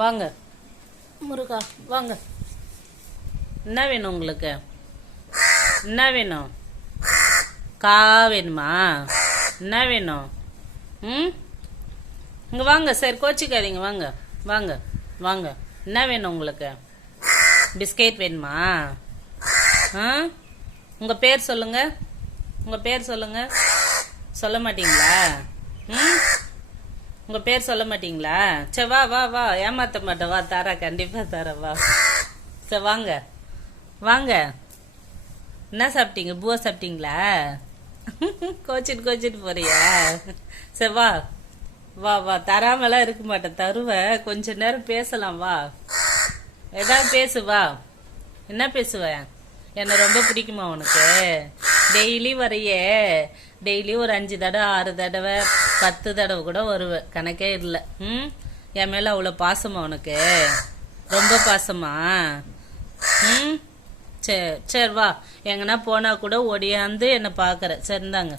வாங்க முருகா வாங்க. என்ன வேணும் உங்களுக்கு? என்ன வேணும்? கா வேணுமா? என்ன வேணும்? இங்க வாங்க சார், கோச்சிக்காதீங்க. வாங்க வாங்க வாங்க. என்ன வேணும் உங்களுக்கு? பிஸ்கெட் வேணுமா? உங்க பேர் சொல்லுங்க. உங்க பேர் சொல்லுங்க. சொல்ல மாட்டீங்களா? உங்க பேர் சொல்ல மாட்டீங்களா? சரி வா வா வா, ஏமாத்த மாட்டேன், வா தாரா, கண்டிப்பா தாரா, வா. சரி வாங்க வாங்க. என்ன சாப்பிட்டீங்க? பூவா சாப்பிட்டீங்களா? கோச்சிட்டு போறியா? சரி வா வா வா, தராமலாம் இருக்க மாட்டேன், தருவேன். கொஞ்ச நேரம் பேசலாம், வா. ஏதாவது பேசு, வா. என்ன பேசுவேன்? என்ன ரொம்ப பிடிக்குமா உனக்கு? டெய்லி வரையே, டெய்லி ஒரு 5 தடவை 6 தடவை 10 தடவை கூட வருவேன், கணக்கே இல்லை. என் மேல அவ்வளோ பாசமா உனக்கு? ரொம்ப பாசமா? சரி சரி வா. எங்கன்னா போனா கூட ஓடியாந்து என்னை பார்க்குற. சரிந்தாங்க.